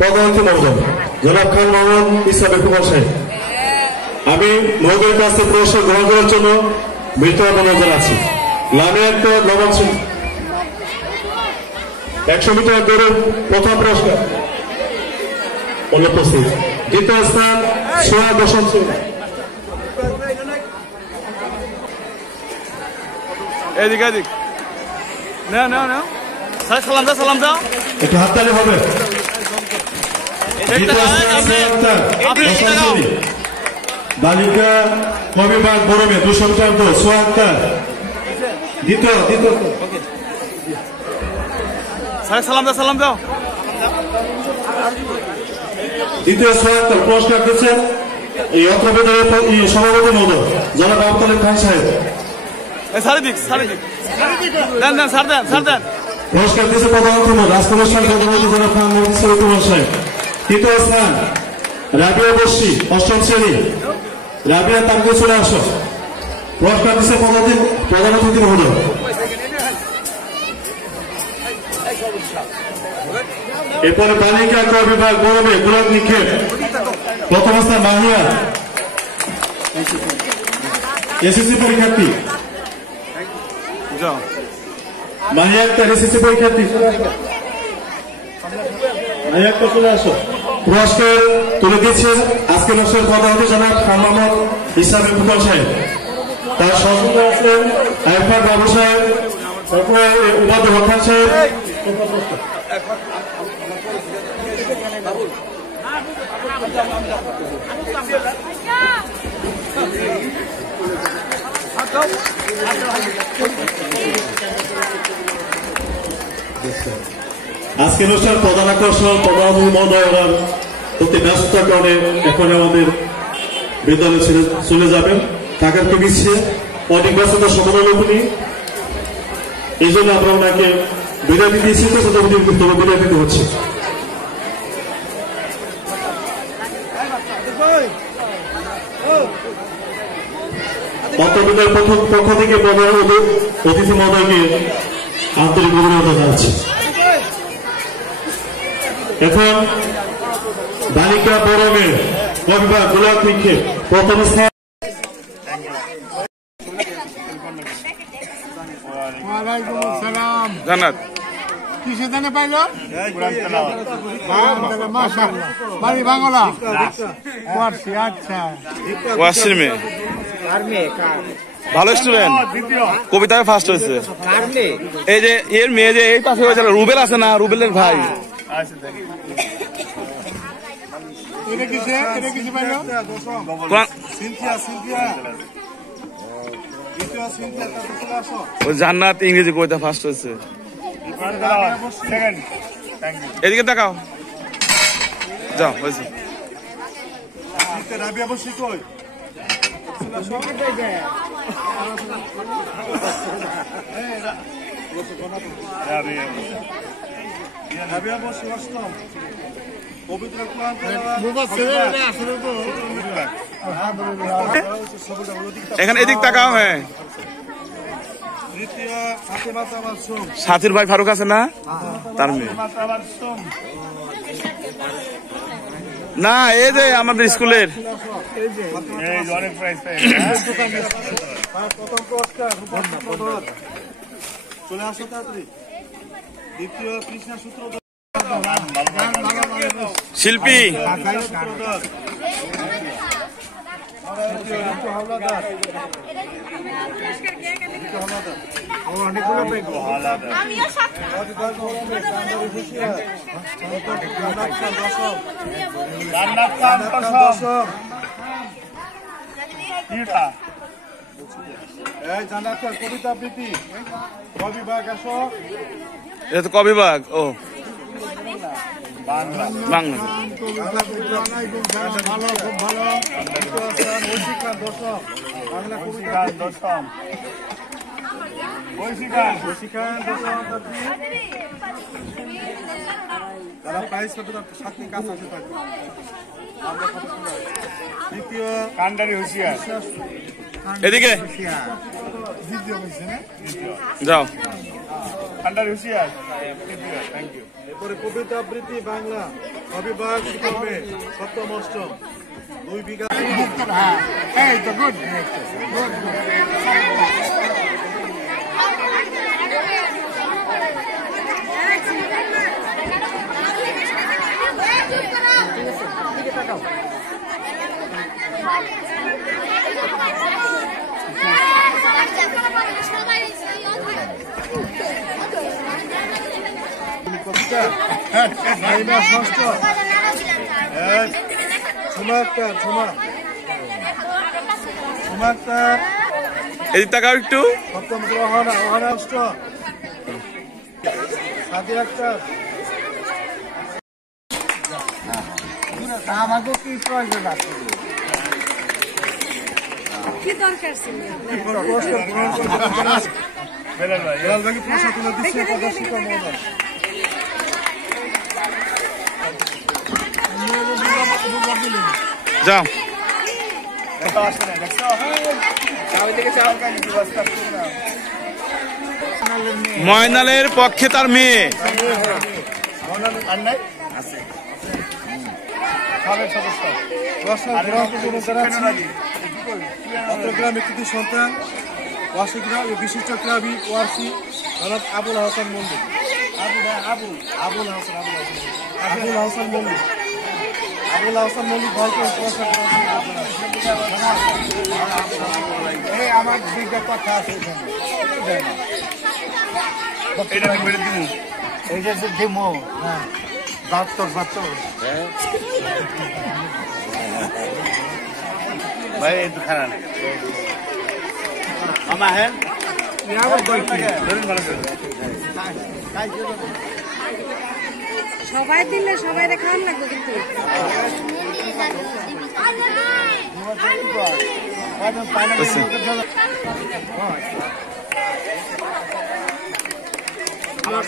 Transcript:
পরবর্তী মহোদয় জনাব খান মোহাম্মদ ইসলাম কুমার সাহেব, আমি মহোদয়ের কাছ থেকে পুরস্কার গ্রহণ করার জন্য মৃত্যু জানাচ্ছি। লামে একটা নবাব সিং 100 মিটার দৌড়ে প্রথম পুরস্কার অনুপস্থিত। দ্বিতীয় স্থান সোয়া বসন্ত সিং। এদিক এদিক না না না স্যার সালাম দাও, সালাম দাও, একটু হাততালি হবে। বালিকা কবিবাগ বরমে 200 মিটার দৌড় সোয়া আক্তার দ্বিতীয়। স্যার সালাম দাও, সালাম দাও। দ্বিতীয় সোয়া আক্তার পুরস্কার দিচ্ছেন এই অত্রবেদনের সভাপতি মহোদয় জনাব আব্দুল খান সাহেব। সারিদিক সারিদিক দেন দেন স্যার, দেন স্যার, দেন। পুরস্কার দিয়েছে প্রধানমন্ত্রী রাজপ্রতিষ্ঠান প্রধানমন্ত্রী জনাব খান মোহাম্মদ ইসলাম কুমার সাহেব। তৃতীয় স্থান রাবিয়া বসি 8ম শ্রেণী। রাবিয়া তাকে চলে আসো। পুরস্কার দিচ্ছে প্রধানমন্ত্রী মহোদয়। এরপরে বালিকা ক বিভাগ গৌরবে গোলাপ নিক্ষেপ প্রথম স্থান মাহিয়া এসএসসি পরীক্ষার্থী। মাহিয়া একটা এসএসসি পরীক্ষার্থী, মাহিয়া একটা চলে আসো। পুরস্কার তুলে দিচ্ছেন আজকের অনুষ্ঠানের প্রধানমন্ত্রী জনাব খান মোহাম্মদ ইসলাম কুমার সাহেব। তার সহযোগী আছেন আইফার বাবু সাহেব, তারপরে উবাদ হকান সাহেব। আজকের অনুষ্ঠান প্রধান আকর্ষণ প্রধানমন্ত্রী মহোদয়ের প্রতি ব্যস্ততার কারণে এখন আমাদের বিদ্যালয় ছেড়ে চলে যাবেন। টাকার পিছিয়ে অনেক ব্যস্ততা সমাধান উনি, এই জন্য আমরা ওনাকে বিদায় দিয়েছি। তবে বিদায় দিতে হচ্ছে। অত্যাধুনিক পক্ষ থেকে অতিথি মহোদয়কে আন্তরিক অভিনন্দন জানাচ্ছি। এখন বালিকা বরমে কবিবাগ গোলাপ নিক্ষেপ প্রথম স্থান। জান্নাত কিসে জানে পাইল বাড়ি বাংলা। আচ্ছা ওয়াসির মেয়ে ভালো স্টুডেন্ট, কবিতায় ফার্স্ট হয়েছে। এই যে এর মেয়ে যে এই পাশে হয়েছিল রুবেল আছে না, রুবেলের ভাই। জান্নাত ইংরেজি কবিতা ফার্স্ট হয়েছে। এদিকে দেখাও, যাও হয়েছে। এখানে এদিক তাকাও। হ্যাঁ, সাথীর ভাই ফারুক আছে না, তার মেয়ে। না এই যে আমাদের স্কুলের চলে আসো তাড়াতাড়ি। দ্বিতীয় কৃষ্ণা সূত্র শিল্পী কবিতা আবৃত্তি কবিভাগ আসো। এটা তো কবিভাগ। ও বাংলা ভালো, খুব ভালো। দর্শক বাংলা কবিতা দর্শক তারা প্রাইজ সাথে কাছাকাছি থাকবে। দ্বিতীয় কান্ডারি হুঁশিয়ার এদিকে যাও। ঠান্ডার হুঁশিয়ার। Thank you. এরপরে কবিতা আবৃত্তি বাংলা অভিভাগ শিখাবে সপ্তম অষ্টম 2 বিঘা। কবিতা নাইমা ষষ্ঠ ছোমা আক্তার এদিক তাকাও একটু। সপ্তম অহনা অষ্ট সাদি আক্তার। আমাকে কি প্রয়োজন আছে? কি দরকার ছিল? বেলাল ভাই প্রশ্ন তুলে দিচ্ছে প্রদর্শিত মহোদয়। যাও। ময়নালের পক্ষে তার মেয়ে চট্টগ্রাম একটি সন্তান ওয়াসিগ্রাম বিশিষ্ট ক্রীড়াবিদ ওয়ার্সি জনাব আবুল হাসান মন্ডল। আবুল হাসান মন্ডল ভাইকে আমার দুইটা কথা আছে এই যে দিমো বাচ্চর ভাই একটু খারাপ আমার হ্যাঁ সবাই দিলে সবাই খাওয়ান লাগবে কিন্তু আমার